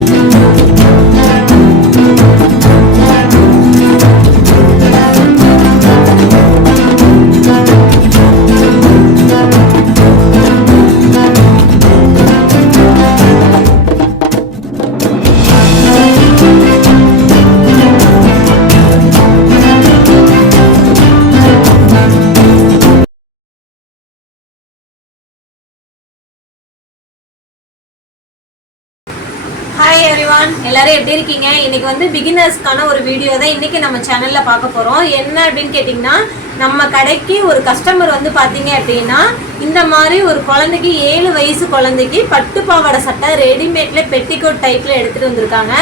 you hi everyone எல்லாரும் எப்படி இருக்கீங்க? இன்னைக்கு வந்து பிகினர்ஸ்க்கான ஒரு வீடியோ தான் இன்னைக்கு நம்ம சேனல்ல பார்க்க போறோம். என்ன அப்படின்னு கேட்டிங்கன்னா நம்ம கடைக்கு ஒரு கஸ்டமர் வந்து பார்த்தீங்க அப்படின்னா இந்த மாதிரி ஒரு குழந்தைக்கு ஏழு வயசு குழந்தைக்கு பட்டு பாவாடை சட்டை ரெடிமேட்ல பெட்டிகோட் டைப்ல எடுத்துட்டு வந்திருக்காங்க.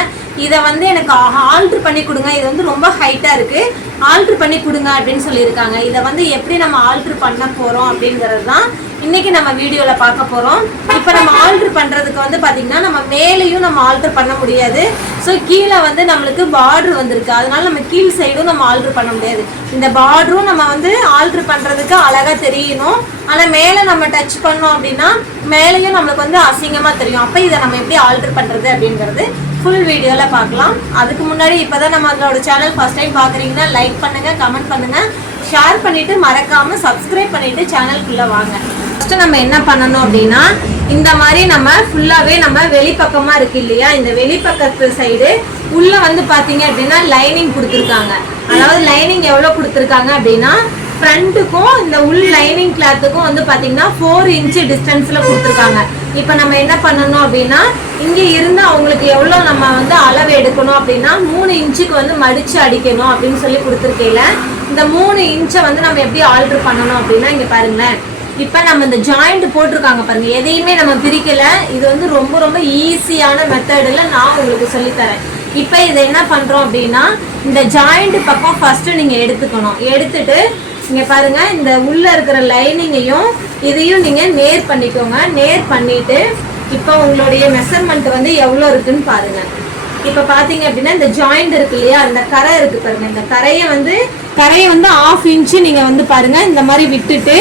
இதை வந்து எனக்கு ஆல்ட்ரு பண்ணி கொடுங்க. இது வந்து ரொம்ப ஹைட்டாக இருக்குது ஆல்ட்ரு பண்ணி கொடுங்க அப்படின்னு சொல்லியிருக்காங்க. இதை வந்து எப்படி நம்ம ஆல்ட்ரு பண்ண போகிறோம் அப்படிங்கிறது தான் இன்னைக்கு நம்ம வீடியோவில் பார்க்க போகிறோம் இப்போ நம்ம ஆல்ட்ரு பண்ணுறதுக்கு வந்து பார்த்திங்கன்னா நம்ம மேலேயும் நம்ம ஆல்ட்ரு பண்ண முடியாது. ஸோ கீழே வந்து நம்மளுக்கு பார்ட்ரு வந்திருக்கு. அதனால நம்ம கீழ் சைடும் நம்ம ஆல்ட்ரு பண்ண முடியாது. இந்த பார்டரும் நம்ம வந்து ஆல்ட்ரு பண்ணுறதுக்கு அழகாக தெரியணும். ஆனால் மேலே நம்ம டச் பண்ணோம் அப்படின்னா மேலேயும் நம்மளுக்கு வந்து அசிங்கமாக தெரியும். அப்போ இதை நம்ம எப்படி ஆல்ட்ரு பண்ணுறது அப்படிங்கிறது ஃபுல் வீடியோவில் பார்க்கலாம். அதுக்கு முன்னாடி இப்போ தான் நம்ம அதோட சேனல் ஃபர்ஸ்ட் டைம் பார்க்குறீங்கன்னா லைக் பண்ணுங்க கமெண்ட் பண்ணுங்க. ஷேர் பண்ணிட்டு மறக்காமல் சப்ஸ்கிரைப் பண்ணிவிட்டு சேனல்குள்ளே வாங்க. ஃபஸ்ட்டு நம்ம என்ன பண்ணணும் அப்படின்னா இந்த மாதிரி நம்ம ஃபுல்லாகவே நம்ம வெளிப்பக்கமாக இருக்குது இல்லையா? இந்த வெளிப்பக்கத்து சைடு உள்ளே வந்து பார்த்தீங்க அப்படின்னா லைனிங் கொடுத்துருக்காங்க. அதாவது லைனிங் எவ்வளோ கொடுத்துருக்காங்க அப்படின்னா ஃப்ரண்ட்டுக்கும் இந்த உள் லைனிங் கிளாத்துக்கும் வந்து பார்த்தீங்கன்னா ஃபோர் இன்ச்சு டிஸ்டன்ஸில் கொடுத்துருக்காங்க. இப்போ நம்ம என்ன பண்ணணும் அப்படின்னா இங்கே இருந்து அவங்களுக்கு எவ்வளோ நம்ம வந்து அளவு எடுக்கணும் அப்படின்னா மூணு இன்ச்சுக்கு வந்து மடித்து அடிக்கணும் அப்படின்னு சொல்லி கொடுத்துருக்கையில இந்த மூணு இன்ச்சை வந்து நம்ம எப்படி ஆல்ட்ரு பண்ணணும் அப்படின்னா இங்கே பாருங்களேன். இப்போ நம்ம இந்த ஜாயிண்ட் போட்டிருக்காங்க பாருங்க எதையுமே நம்ம பிரிக்கலை. இது வந்து ரொம்ப ரொம்ப ஈஸியான மெத்தடில் நான் உங்களுக்கு சொல்லித்தரேன். இப்போ இதை என்ன பண்ணுறோம் அப்படின்னா இந்த ஜாயிண்ட் பக்கம் ஃபஸ்ட்டு நீங்கள் எடுத்துக்கணும். எடுத்துட்டு இங்கே பாருங்கள் இந்த உள்ளே இருக்கிற லைனிங்கையும் இதையும் நீங்கள் நேர் பண்ணிக்கோங்க. நேர் பண்ணிவிட்டு இப்போ உங்களுடைய மெஷர்மெண்ட் வந்து எவ்வளோ இருக்குன்னு பாருங்க. இப்போ பார்த்தீங்க அப்படின்னா இந்த ஜாயிண்ட் இருக்கு இல்லையா? அந்த கரை இருக்கு பாருங்கள் இந்த கரையை வந்து கரையை வந்து ஆஃப் இன்ச்சு நீங்கள் வந்து பாருங்க. இந்த மாதிரி விட்டுட்டு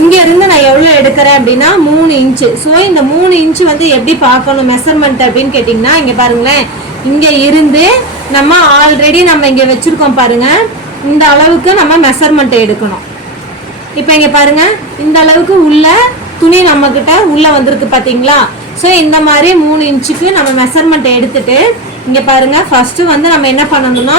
இங்கேருந்து நான் எவ்வளோ எடுக்கிறேன் அப்படின்னா மூணு இன்ச்சு ஸோ இந்த மூணு இன்ச்சு வந்து எப்படி பார்க்கணும் மெஷர்மெண்ட் அப்படின்னு கேட்டிங்கன்னா இங்கே பாருங்களேன். இங்கே இருந்து நம்ம ஆல்ரெடி நம்ம இங்கே வச்சுருக்கோம் பாருங்கள் இந்த அளவுக்கு நம்ம மெஷர்மெண்ட் எடுக்கணும். இப்போ இங்கே பாருங்க இந்த அளவுக்கு உள்ள துணி நம்மக்கிட்ட உள்ளே வந்திருக்கு பார்த்தீங்களா ஸோ இந்த மாதிரி மூணு இன்ச்சுக்கு நம்ம மெஷர்மெண்ட் எடுத்துட்டு இங்கே பாருங்கள் ஃபஸ்ட்டு வந்து நம்ம என்ன பண்ணணும்னா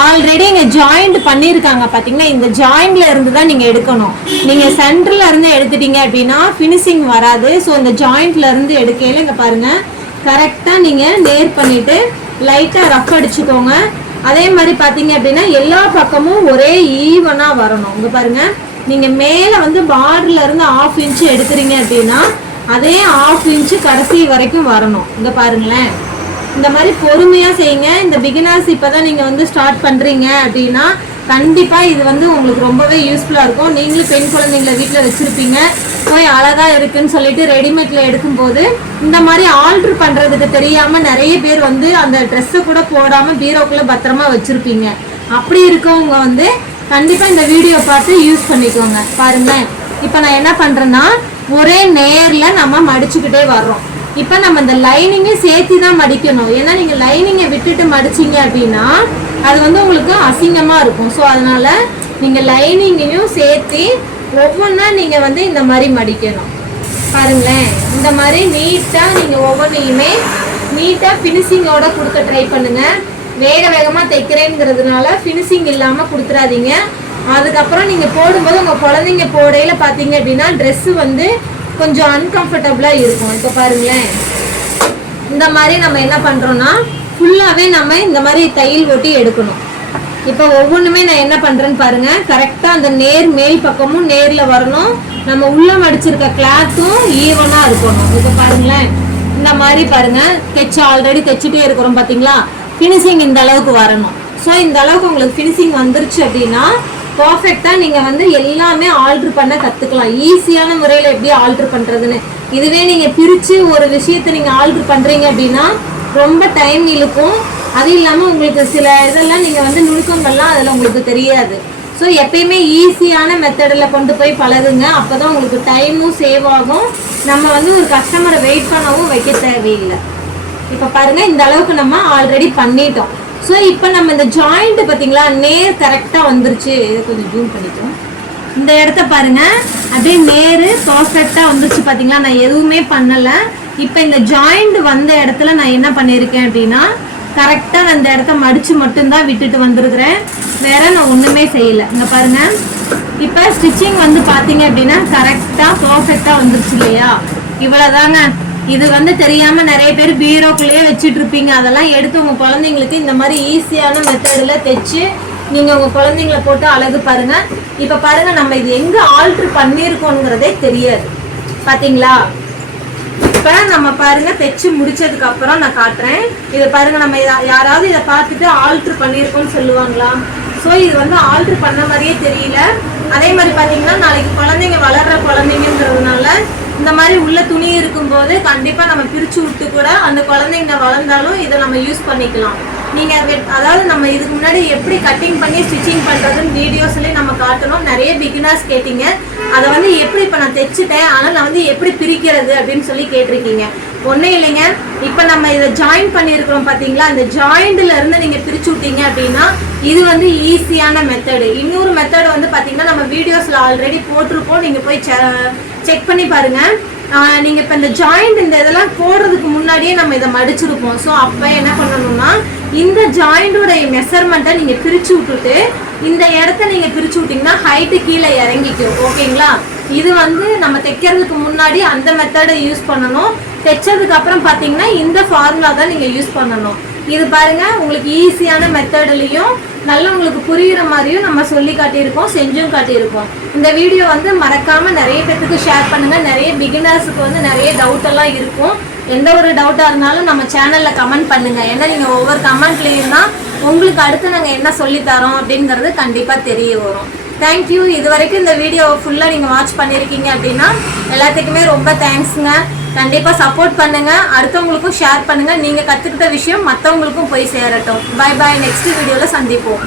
ஆல்ரெடி இங்கே ஜாயிண்ட் பண்ணியிருக்காங்க பார்த்தீங்கன்னா இந்த ஜாயிண்டில் இருந்து தான் நீங்கள் எடுக்கணும். நீங்கள் சென்டரில் இருந்து எடுத்துட்டீங்க அப்படின்னா ஃபினிஷிங் வராது. ஸோ இந்த ஜாயிண்ட்ல இருந்து எடுக்கையில இங்கே பாருங்கள் கரெக்டாக நீங்கள் நேர் பண்ணிவிட்டு லைட்டாக ரஃப் அடிச்சுக்கோங்க. அதே மாதிரி பார்த்தீங்க அப்படின்னா எல்லா பக்கமும் ஒரே ஈவனாக வரணும். இங்கே பாருங்க நீங்கள் மேலே வந்து பார்டர்ல இருந்து ஆஃப் இன்ச்சு எடுக்கிறீங்க அப்படின்னா அதே ஆஃப் இன்ச்சு கடைசி வரைக்கும் வரணும். இங்கே பாருங்களேன். இந்த மாதிரி பொறுமையாக செய்யுங்க. இந்த பிகினர்ஸ் இப்பதான் நீங்கள் வந்து ஸ்டார்ட் பண்ணுறீங்க அப்படின்னா கண்டிப்பாக இது வந்து உங்களுக்கு ரொம்பவே யூஸ்ஃபுல்லாக இருக்கும். நீங்களும் பெண் குழந்தைங்களை வீட்டில் வச்சுருப்பீங்க. போய் அழகா இருக்குன்னு சொல்லிட்டு ரெடிமேட்ல எடுக்கும்போது இந்த மாதிரி ஆல்ட்ரு பண்றதுக்கு தெரியாம நிறைய பேர் வந்து அந்த ட்ரெஸ்ஸை கூட போடாம பீரோக்குள்ள பத்திரமா வச்சிருப்பீங்க. அப்படி இருக்கவங்க வந்து கண்டிப்பா இந்த வீடியோ பார்த்து யூஸ் பண்ணிக்கோங்க. பாருங்களேன். இப்போ நான் என்ன பண்றேன்னா ஒரே நேர்ல நம்ம மடிச்சுக்கிட்டே வர்றோம். இப்போ நம்ம இந்த லைனிங்கை சேர்த்து தான் மடிக்கணும். ஏன்னா நீங்க லைனிங்கை விட்டுட்டு மடிச்சீங்க அப்படின்னா அது வந்து உங்களுக்கு அசிங்கமா இருக்கும். ஸோ அதனால நீங்க லைனிங்கையும் சேர்த்து ஒவ்வொன்றா நீங்கள் வந்து இந்த மாதிரி மடிக்கணும். பாருங்களேன் இந்த மாதிரி நீட்டாக நீங்கள் ஒவ்வொன்றையுமே நீட்டாக ஃபினிஷிங்கோட கொடுக்க ட்ரை பண்ணுங்கள் வேக வேகமாக தைக்கிறேங்கிறதுனால ஃபினிஷிங் இல்லாமல் கொடுத்துறாதீங்க. அதுக்கப்புறம் நீங்கள் போடும்போது உங்கள் குழந்தைங்க போடையில் பார்த்தீங்க அப்படின்னா ட்ரெஸ்ஸு வந்து கொஞ்சம் அன்கம்ஃபர்டபுளாக இருக்கும். இப்போ பாருங்களேன் இந்த மாதிரி நம்ம என்ன பண்ணுறோன்னா ஃபுல்லாகவே நம்ம இந்த மாதிரி தையல் ஒட்டி எடுக்கணும். இப்போ ஒவ்வொன்றுமே நான் என்ன பண்ணுறேன்னு பாருங்க. கரெக்டாக அந்த நேர் மேல் பக்கமும் நேரில் வரணும். நம்ம உள்ள மடிச்சிருக்க கிளாத்தும் ஈவனாக இருக்கணும். இப்போ பாருங்களேன். இந்த மாதிரி பாருங்க. தைச்சு ஆல்ரெடி தைச்சிட்டே இருக்கிறோம் பார்த்தீங்களா ஃபினிஷிங் இந்த அளவுக்கு வரணும். ஸோ இந்த அளவுக்கு உங்களுக்கு ஃபினிஷிங் வந்துருச்சு அப்படின்னா பர்ஃபெக்டாக நீங்கள் வந்து எல்லாமே ஆல்ட்ரு பண்ண கற்றுக்கலாம் ஈஸியான முறையில் எப்படி ஆல்ட்ரு பண்ணுறதுன்னு இதுவே நீங்கள் பிரித்து ஒரு விஷயத்தை நீங்கள் ஆல்ட்ரு பண்ணுறீங்க அப்படின்னா ரொம்ப டைம் இழுக்கும். அது இல்லாமல் உங்களுக்கு சில இதெல்லாம் நீங்கள் வந்து நுணுக்கங்கள்லாம் அதில் உங்களுக்கு தெரியாது. ஸோ எப்பயுமே ஈஸியான மெத்தடில் கொண்டு போய் பழகுங்க. அப்போ தான் உங்களுக்கு டைமும் சேவ் ஆகும். நம்ம வந்து ஒரு கஸ்டமரை வெயிட் பண்ணவும் வைக்க தேவையில்லை. இப்போ பாருங்கள் இந்த அளவுக்கு நம்ம ஆல்ரெடி பண்ணிட்டோம். ஸோ இப்போ நம்ம இந்த ஜாயிண்ட் பார்த்தீங்களா நேர் கரெக்டாக வந்துருச்சு. இதை கொஞ்சம் ஜூம் பண்ணிட்டோம் இந்த இடத்த பாருங்க. அப்படியே நேரு பர்ஃபெக்டாக வந்துருச்சு பார்த்தீங்களா நான் எதுவுமே பண்ணலை. இப்போ இந்த ஜாயிண்ட் வந்த இடத்துல நான் என்ன பண்ணியிருக்கேன் அப்படின்னா கரெக்டாக அந்த இடத்த மடித்து மட்டும்தான் விட்டுட்டு வந்திருக்கிறேன். வேற நான் ஒன்றுமே செய்யலை. இங்கே பாருங்க. இப்போ ஸ்டிச்சிங் வந்து பார்த்தீங்க அப்படின்னா கரெக்டாக பர்ஃபெக்டாக வந்துருச்சு இல்லையா? இவ்வளோதாங்க இது வந்து தெரியாமல் நிறைய பேர் பீரோக்குள்ளேயே வச்சுட்டு இருப்பீங்க. அதெல்லாம் எடுத்து உங்கள் குழந்தைங்களுக்கு இந்த மாதிரி ஈஸியான மெத்தடில் தைச்சு நீங்கள் உங்கள் குழந்தைங்கள போட்டு அழகு பாருங்கள் இப்போ பாருங்கள் நம்ம இது எங்கே ஆல்ட்ரு பண்ணியிருக்கோங்கிறதே தெரியாது. பார்த்தீங்களா இப்ப நம்ம பாருங்க தைச்சு முடிச்சதுக்கு அப்புறம் நான் காட்டுறேன். இதை பாருங்க நம்ம யாராவது இதை பார்த்துட்டு ஆல்ட்ரு பண்ணியிருக்கோம்னு சொல்லுவாங்களா? ஸோ இது வந்து ஆல்ட்ரு பண்ண மாதிரியே தெரியல. அதே மாதிரி பார்த்தீங்கன்னா நாளைக்கு குழந்தைங்க வளர்ற குழந்தைங்கன்றதுனால இந்த மாதிரி உள்ள துணி இருக்கும்போது கண்டிப்பாக நம்ம பிரித்து விட்டு கூட அந்த குழந்தைங்க வளர்ந்தாலும் இதை நம்ம யூஸ் பண்ணிக்கலாம். நீங்கள் அதாவது நம்ம இதுக்கு முன்னாடி எப்படி கட்டிங் பண்ணி ஸ்டிச்சிங் பண்ணுறதுன்னு வீடியோஸ்லேயே நம்ம காட்டணும். நிறைய பிகினர்ஸ் கேட்டிங்க. அதை வந்து எப்படி இப்போ நான் தைச்சிட்டேன் ஆனால் நான் வந்து எப்படி பிரிக்கிறது அப்படின்னு சொல்லி கேட்டிருக்கீங்க. ஒன்றும் இல்லைங்க. இப்போ நம்ம இதை ஜாயின் பண்ணியிருக்கிறோம் பார்த்தீங்களா அந்த ஜாயிண்ட்ல இருந்து நீங்கள் பிரிச்சு விட்டீங்க அப்படின்னா இது வந்து ஈஸியான மெத்தடு இன்னொரு மெத்தடு வந்து பார்த்தீங்கன்னா நம்ம வீடியோஸில் ஆல்ரெடி போட்டிருப்போம். நீங்கள் போய் செக் பண்ணி பாருங்க. நீங்கள் நீங்க இப்ப இந்த ஜாயிண்ட் இந்த இதெல்லாம் போடுறதுக்கு முன்னாடியே நம்ம இதை மடிச்சிருப்போம். ஸோ அப்ப என்ன பண்ணணும்னா இந்த ஜாயிண்டோட மெஷர்மெண்ட்டை நீங்க பிரிச்சு விட்டுட்டு இந்த இடத்த நீங்க பிரிச்சு விட்டீங்கன்னா ஹைட்டு கீழே இறங்கிக்கும். ஓகேங்களா? இது வந்து நம்ம தைக்கிறதுக்கு முன்னாடி அந்த மெத்தடை யூஸ் பண்ணணும். தைச்சதுக்கு அப்புறம் பார்த்தீங்கன்னா இந்த ஃபார்முலா தான் நீங்க யூஸ் பண்ணணும். இது பாருங்க உங்களுக்கு ஈஸியான மெத்தட்லயும் நல்லா உங்களுக்கு மாதிரியும் நம்ம சொல்லி காட்டியிருக்கோம் செஞ்சும் காட்டியிருக்கோம். இந்த வீடியோ வந்து மறக்காமல் நிறைய பேத்துக்கு ஷேர் பண்ணுங்கள் நிறைய பிகினர்ஸுக்கு வந்து நிறைய டவுட் எல்லாம் இருக்கும். எந்த ஒரு டவுட்டாக இருந்தாலும் நம்ம சேனலில் கமெண்ட் பண்ணுங்கள் ஏன்னா நீங்கள் ஒவ்வொரு கமெண்ட்லேயும் தான் உங்களுக்கு அடுத்து நாங்கள் என்ன சொல்லித்தரோம் அப்படிங்கிறது கண்டிப்பாக தெரிய வரும். தேங்க்யூ இது வரைக்கும் இந்த வீடியோவை ஃபுல்லாக நீங்கள் வாட்ச் பண்ணியிருக்கீங்க அப்படின்னா எல்லாத்துக்குமே ரொம்ப தேங்க்ஸுங்க கண்டிப்பாக சப்போர்ட் பண்ணுங்கள் அடுத்தவங்களுக்கும் ஷேர் பண்ணுங்கள் நீங்கள் கற்றுக்கிட்ட விஷயம் மற்றவங்களுக்கும் போய் சேரட்டும். பை பாய் நெக்ஸ்ட் வீடியோவில் சந்திப்போம்.